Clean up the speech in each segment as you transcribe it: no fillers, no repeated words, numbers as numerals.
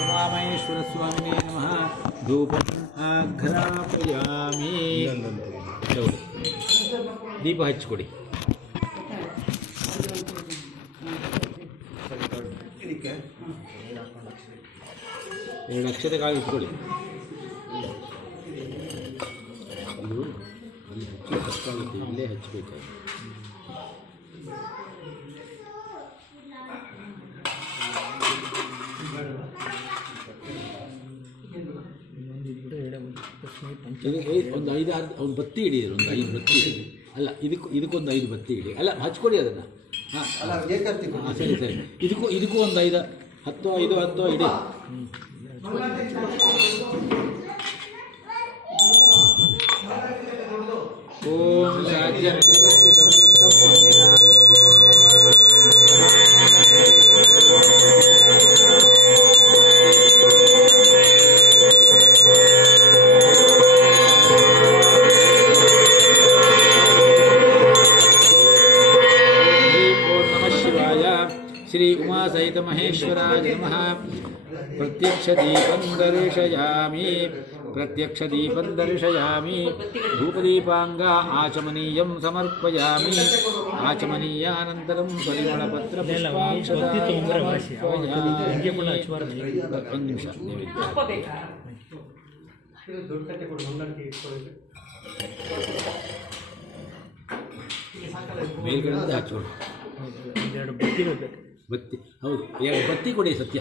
ಉಮಾಮಹೇಶ್ವರಸ್ವಾಮಿನೇ ನಮಃ ಧೂಪಂ ಆಘ್ರಾಪಯಾಮಿ. ದೀಪ ಹಚ್ಚಿಕೊಡಿ. ಎರಡು ಅಕ್ಷತೆಗಾಗಿ ಇಟ್ಕೊಳ್ಳಿ. ಇದು ಅಲ್ಲಿ ಹಚ್ಚಿ ಕಷ್ಟಾಗುತ್ತೆ, ಇಲ್ಲೇ ಹಚ್ಚಬೇಕಾಗಿ. ಒಂದು 5-6 ಒಂದು ಬತ್ತಿ ಹಿಡಿಯಿರಿ, ಒಂದು 5 ಬತ್ತಿ ಹಿಡಿ. ಅಲ್ಲ ಇದಕ್ಕೊಂದು 5 ಬತ್ತಿ ಹಿಡಿ. ಅಲ್ಲ ಹಚ್ಕೊಡಿ ಅದನ್ನು. ಹಾಂ ಸರಿ ಸರಿ. ಇದಕ್ಕೂ ಒಂದು 5 10 ಇಡಿ. ಓಂ ರಾಜ್ಯ श्री उमा सहित महेश्वराय नमः. प्रत्यक्ष दीपं दर्शयामि. धूपदीपांगा आचमनीयं समर्पयामि. आचमनीयानन्तरं परिमलपत्र पुष्पाक्षतानि ಒಂದು ನಿಮಿಷ ಮೇಲ್ಗಡೆಯಿಂದ ಹಚ್ಚೋಣ. ಬತ್ತಿ ಹೌದು, 2 ಬತ್ತಿ ಕೊಡಿ. ಸತ್ಯ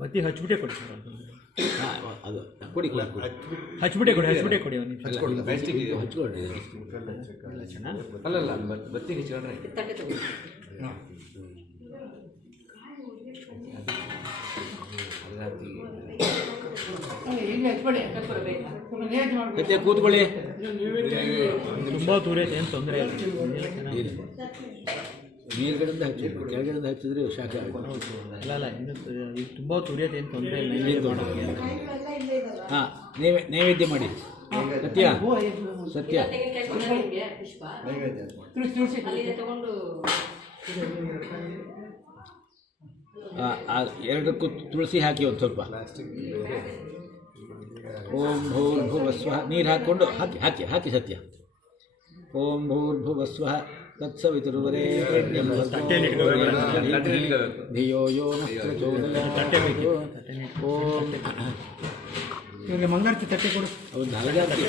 ಬತ್ತಿ ಹಚ್ಬಿಟ್ಟೆ ಕೊಡಿ. ಹಾಂ ಅದು ಕೊಡಿ ಹಚ್ಬಿಟ್ಟೆ ಕೊಡಿ. ಹಚ್ಕೊಳ್ಳಿ. ಅಲ್ಲಲ್ಲ ಬತ್ತಿ ಹಚ್ಕೊಂಡ್ರೆ ಸತ್ಯ ಕೂತ್ಕೊಳ್ಳಿ. ತುಂಬ ದೂರ ಐತೆ, ಏನು ತೊಂದರೆ ಇಲ್ಲ. ಮೇಲ್ಗಡೆಯಿಂದ ಹಚ್ಚಿದ್ರು, ಕೆಳಗಡೆಯಿಂದ ಹಚ್ಚಿದ್ರೆ ಶಾಖ ಆಗುತ್ತೆ. ಇಲ್ಲ ಇದು ತುಂಬ ತುರಿಯೋದು, ಏನು ತೊಂದರೆ ಇಲ್ಲ. ಹಾಂ ನೈವೇದ್ಯ ಮಾಡಿ. ಸತ್ಯ ಎರಡಕ್ಕೂ ತುಳಸಿ ಹಾಕಿ ಒಂದು ಸ್ವಲ್ಪ. ಓಂ ಭೂರ್ಭುವಸ್ವಃ ನೀರು ಹಾಕ್ಕೊಂಡು ಹಾಕಿ ಸತ್ಯ. ಓಂ ಭೂರ್ಭುವಸ್ವಃ ತತ್ಸವಿತುರ್ವರೆಣ್ಯಂ ಧಿಯೋ ಯೋ ನಃ ಪ್ರಚೋದಯಾತ್. ಓಂ ಮಂಗಳಾರತಿ ತಟ್ಟೆ ಕೊಡು. ಒಂದು ಹಲಗಾರತಿ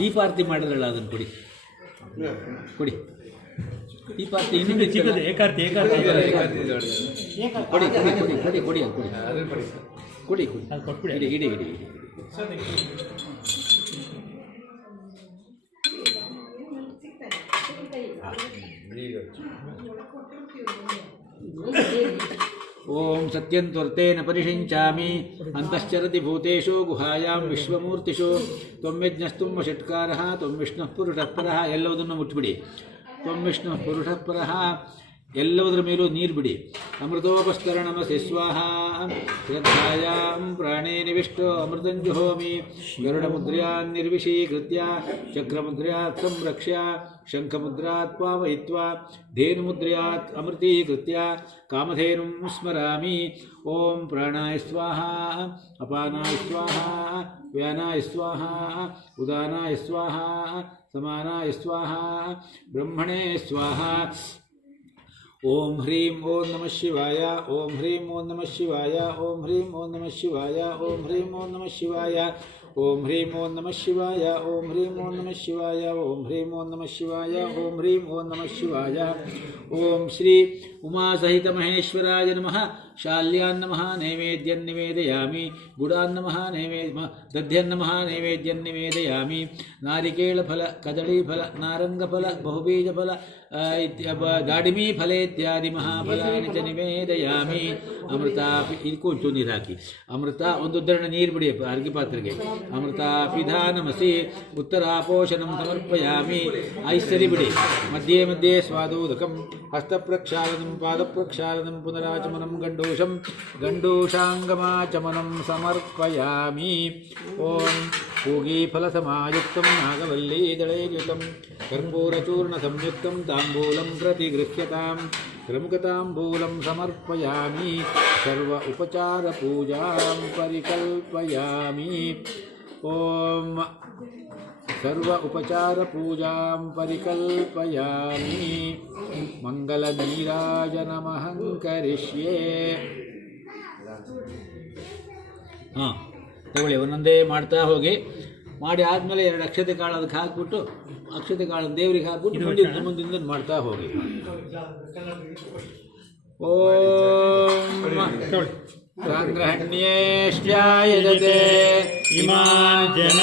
ದೀಪಾರತಿ ಮಾಡಿದ್ರಲ್ಲ ಅದನ್ನು ಕೊಡಿ. ದೀಪಾರತಿ ಇನ್ನೊಂದು ಚಿಕ್ಕದು ಏಕಾರ್ತಿ ಕೊಡಿ ಇಡಿ. ಓಂ ಸತ್ಯಂತ್ವರ್ತೇನ ಪರಿಷಿಂಚಾಮಿ ಅಂತಶ್ಚರತಿ ಭೂತೇಷು ಗುಹಾಯಾಂ ವಿಶ್ವಮೂರ್ತಿಷು ತ್ವಂ ಯಜ್ಞಸ್ತುಂ ಷಟ್ಕಾರಃ ತ್ವಂ ವಿಷ್ಣುಃ ಪುರುಷಃ ಪರಃ. ಎಲ್ಲವುದನ್ನು ಮುಟ್ಬಿಡಿ. ತ್ವಂ ವಿಷ್ಣುಃ ಪುರುಷಃ ಪರಃ. ಎಲ್ಲದರ ಮೇಲೂ ನೀರು ಬಿಡಿ. ಅಮೃತೋಪಸ್ತರಣಮಸಿ ಸ್ವಾಹ. ಶ್ರದ್ಧಾಯಾಂ ಪ್ರಾಣೇ ನಿವಿಷ್ಟೋ ಅಮೃತಂ ಜುಹೋಮಿ. ಗರುಡಮುದ್ರ್ಯಾನ್ ನಿರ್ವಿಷೀಕೃತ್ಯ ಚಕ್ರಮುದ್ರ್ಯಾತ್ ಸಂರಕ್ಷ್ಯ ಶಂಖಮುದ್ರಾತ್ ಪಾವಯಿತ್ವಾ ಧೇನುಮುದ್ರ್ಯಾತ್ ಅಮೃತೀಕೃತ್ಯ ಕಾಮಧೇನುಂ ಸ್ಮರಾಮಿ. ಓಂ ಪ್ರಾಣಾಯ ಸ್ವಾಹ, ಅಪಾನಾಯ ಸ್ವಾಹ, ವ್ಯಾನಾಯ ಸ್ವಾಹ, ಉದಾನಾಯ ಸ್ವಾಹ, ಸಮಾನಾಯ ಸ್ವಾಹ, ಬ್ರಹ್ಮಣೇ ಸ್ವಾಹ. ಓಂ ಹ್ರೀಂ ಓಂ ನಮಃ ಶಿವಾಯ. ಓಂ ಹ್ರೀಂ ಓಂ ನಮಃ ಶಿವಾಯ. ಓಂ ಹ್ರೀಂ ಓಂ ನಮಃ ಶಿವಾಯ. ಓಂ ಹ್ರೀಂ ಓಂ ನಮಃ ಶಿವಾಯ. ಓಂ ಹ್ರೀಂ ಓಂ ನಮಃ ಶಿವಾಯ. ಓಂ ಹ್ರೀಂ ಓಂ ನಮಃ ಶಿವಾಯ. ಓಂ ಹ್ರೀಂ ಓಂ ನಮಃ ಶಿವಾಯ. ಓಂ ಹ್ರೀಂ ಓಂ ನಮಃ ಶಿವಾಯ. ಓಂ ಶ್ರೀ ಉಮಾ ಸಹಿತ ಮಹೇಶ್ವರಾಯ ನಮಃ. ಶಾಲ್ಯಾನ್ನಮಃ ನೈವೇದ್ಯಂ ನಿವೇದಯಾಮಿ. ಗುಡಾನ್ನಮಃ ದಧ್ಯನ್ನಮಃ ನೈವೇದ್ಯಂ ನಿವೇದಯಾಮಿ. ನಾರಿಕೇಳಫಲ, ಕದಳೀಫಲ, ನಾರಂಗಫಲ, ಬಹುಬೀಜಫಲ, ದಾಡಿಮೀಫಲ ಇತ್ಯಾದಿ ಮಹಾಫಲಾನಿ ಚ ನಿವೇದಯಾಮಿ. ಅಮೃತಾಪಿ ಇದಕ್ಕೂ ಒಂಚೂರು ನೀರು ಹಾಕಿ. ಅಮೃತ ಒಂದು ಉದ್ದರಣೆ ನೀರು ಬಿಡಿ ಅರ್ಘ್ಯ ಪಾತ್ರೆಗೆ. ಅಮೃತಾಪಿಧಾನಮಸಿ ಉತ್ತರಾಪೋಷಣಂ ಸಮರ್ಪಯಾಮಿ. ಐಶ್ವರಿ ಬಿಡಿ. ಮಧ್ಯೆ ಮಧ್ಯೆ ಸ್ವಾದೋದಕಂ ಹಸ್ತಪ್ರಕ್ಷಾಲನಂ ಪಾದಪ್ರಕ್ಷಾಲನಂ ಪುನರಾಚಮನಂ ಗಂಡೂಷಾಂಗಮಾಚಮನಂ ಸಮರ್ಪಯಾಮಿ. ಓಂ पूगीफलसमायुक्तं नागवल्लीदलैर्युतं कर्पूरचूर्णसंयुक्तं ताम्बूलं प्रतिगृह्यताम्. प्रमुखताम्बूलं समर्पयामि सर्व उपचारपूजां परिकल्पयामि ॐ सर्व उपचारपूजां परिकल्पयामि मङ्गलनीराजनमहं करिष्ये ಹಾಂ ತಗೊಳ್ಳಿ ಒಂದೊಂದೇ ಮಾಡ್ತಾ ಹೋಗಿ ಮಾಡಿ ಆದಮೇಲೆ 2 ಅಕ್ಷತೆ ಕಾಳು ಅದಕ್ಕೆ ಹಾಕ್ಬಿಟ್ಟು ಅಕ್ಷತೆ ಕಾಳು ದೇವರಿಗೆ ಹಾಕ್ಬಿಟ್ಟು ಮುಂದಿನ ಮಾಡ್ತಾ ಹೋಗಿ ಓಂ ಸಾಂಗ್ರಹಣ್ಯೇಶ್ಚಾಯಜತೆ ಇಮಾನ್ ಜನ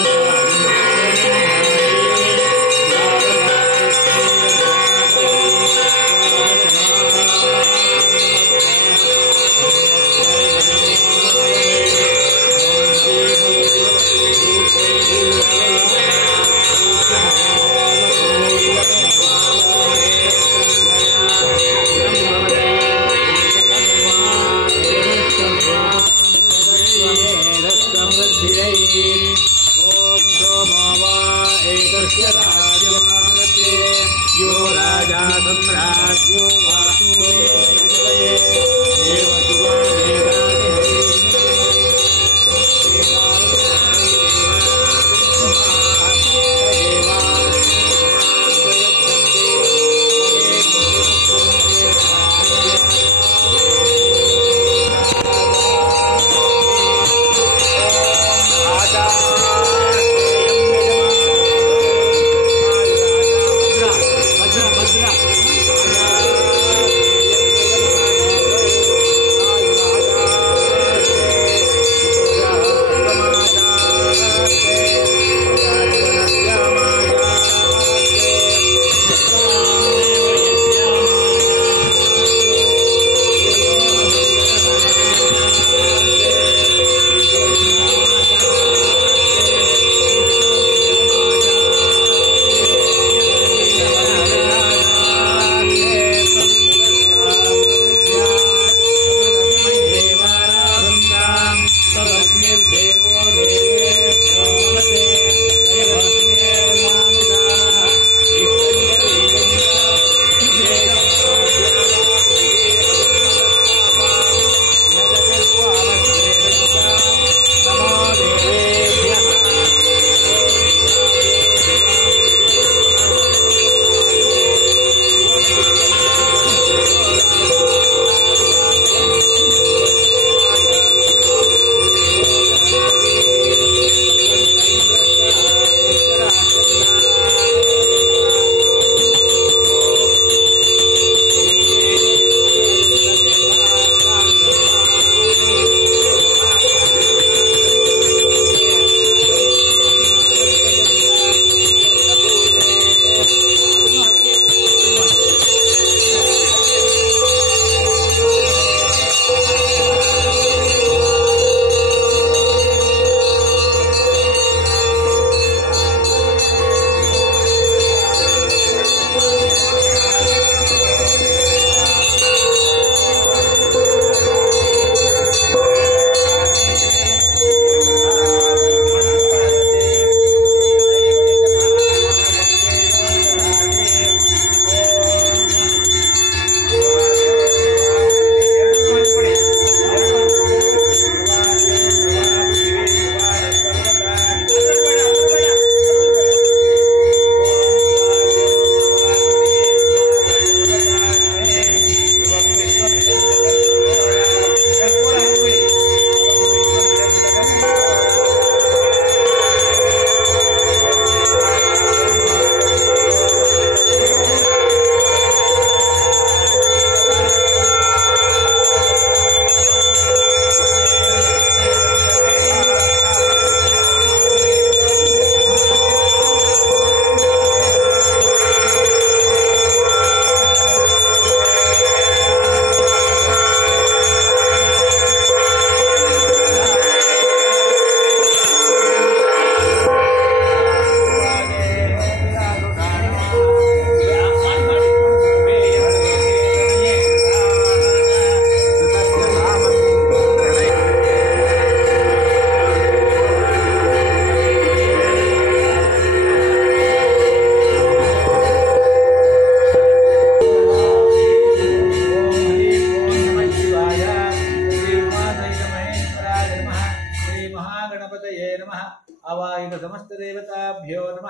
ಮಹಾಗಣಪತಯೇ ನಮಃ ಅವಾಯುಧ ಸಮಸ್ತ ದೇವತಾಭ್ಯೋ ನಮಃ